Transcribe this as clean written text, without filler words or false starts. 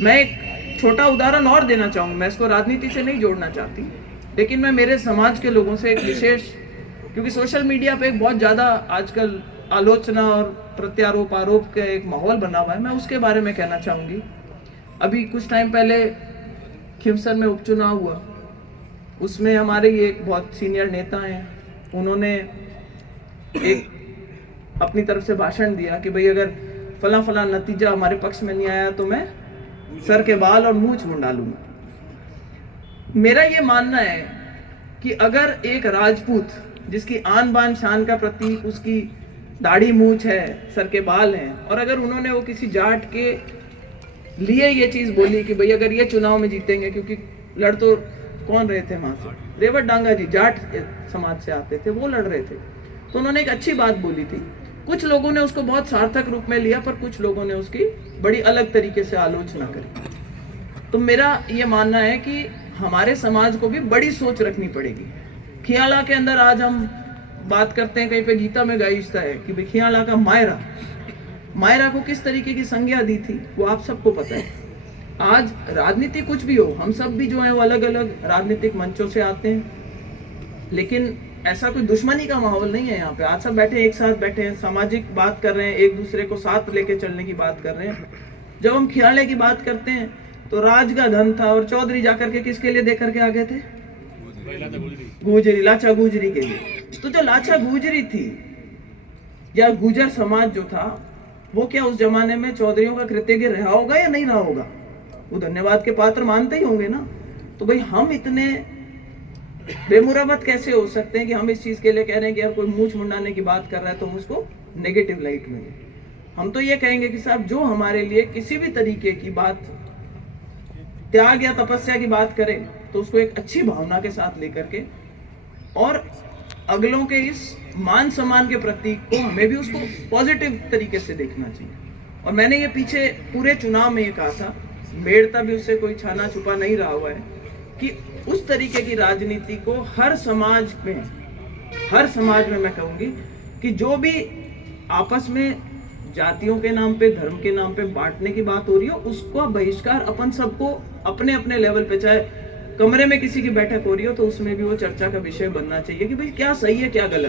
मैं एक छोटा उदाहरण और देना चाहूँगा, मैं इसको राजनीति से नहीं जोड़ना चाहती, लेकिन मैं मेरे समाज के लोगों से एक विशेष, क्योंकि सोशल मीडिया पे एक बहुत ज़्यादा आजकल आलोचना और प्रत्यारोप आरोप का एक माहौल बना हुआ है, मैं उसके बारे में कहना चाहूँगी। अभी कुछ टाइम पहले खिमसर में उपचुनाव हुआ, उसमें हमारे ये एक बहुत सीनियर नेता हैं, उन्होंने एक अपनी तरफ से भाषण दिया कि भाई अगर फला फला नतीजा हमारे पक्ष में नहीं आया तो मैं सर के बाल और मूंछ मुंडा लूंगा। मेरा ये मानना है कि अगर एक राजपूत जिसकी आन बान शान का प्रतीक उसकी दाढ़ी मूंछ है, सर के बाल हैं, और अगर उन्होंने वो किसी जाट के लिए ये चीज बोली कि भाई अगर ये चुनाव में जीतेंगे, क्योंकि लड़ तो कौन रहे थे वहां से, रेवत डांगा जी जाट समाज से आते थे, वो लड़ रहे थे, तो उन्होंने एक अच्छी बात बोली थी। कुछ लोगों ने उसको बहुत सार्थक रूप में लिया, पर कुछ लोगों ने उसकी बड़ी अलग तरीके से आलोचना करी। तो मेरा ये मानना है कि हमारे समाज को भी बड़ी सोच रखनी पड़ेगी। खियाला के अंदर आज हम बात करते हैं, कहीं पे गीता में गाइस्ता है कि भाई खियाला का मायरा को किस तरीके की संज्ञा दी थी, वो आप सबको पता है। आज राजनीति कुछ भी हो, हम सब भी जो है वो अलग अलग राजनीतिक मंचों से आते हैं, लेकिन ऐसा कोई दुश्मनी का माहौल नहीं है यहाँ पे। आज सब बैठे एक साथ बैठे हैं, सामाजिक बात कर रहे हैं, एक दूसरे को साथ लेके चलने की बात कर रहे हैं। जब हम खियाले की बात करते हैं तो राज का धन था, और चौधरी जाकर के किसके लिए देकर के आ गए थे? गुजरी, लाचा गुजरी के लिए। तो जो लाचा गुजरी थी या गुजर समाज जो था, वो क्या उस जमाने में चौधरियों का कृतज्ञ रहा होगा या नहीं रहा होगा? वो धन्यवाद के पात्र मानते ही होंगे ना। तो भाई हम इतने बेमुरवत कैसे हो सकते हैं कि हम इस चीज के लिए कह रहे हैं कि यार कोई मूंछ मुंडाने की बात कर रहा है तो हम उसको नेगेटिव लाइट में। हम तो ये कहेंगे कि साहब जो हमारे लिए किसी भी तरीके की बात, त्याग या तपस्या की बात करे, तो उसको एक अच्छी भावना के साथ लेकर के, और अगलों के इस मान सम्मान के प्रतीक को हमें भी उसको पॉजिटिव तरीके से देखना चाहिए। और मैंने ये पीछे पूरे चुनाव में ये कहा था, मेड़ता भी उससे कोई छाना छुपा नहीं रहा हुआ है, कि उस तरीके की राजनीति को हर समाज में मैं कहूंगी कि जो भी आपस में जातियों के नाम पे, धर्म के नाम पे बांटने की बात हो रही हो, उसका बहिष्कार अपन सबको अपने अपने लेवल पे, चाहे कमरे में किसी की बैठक हो रही हो तो उसमें भी वो चर्चा का विषय बनना चाहिए कि भाई क्या सही है क्या गलत।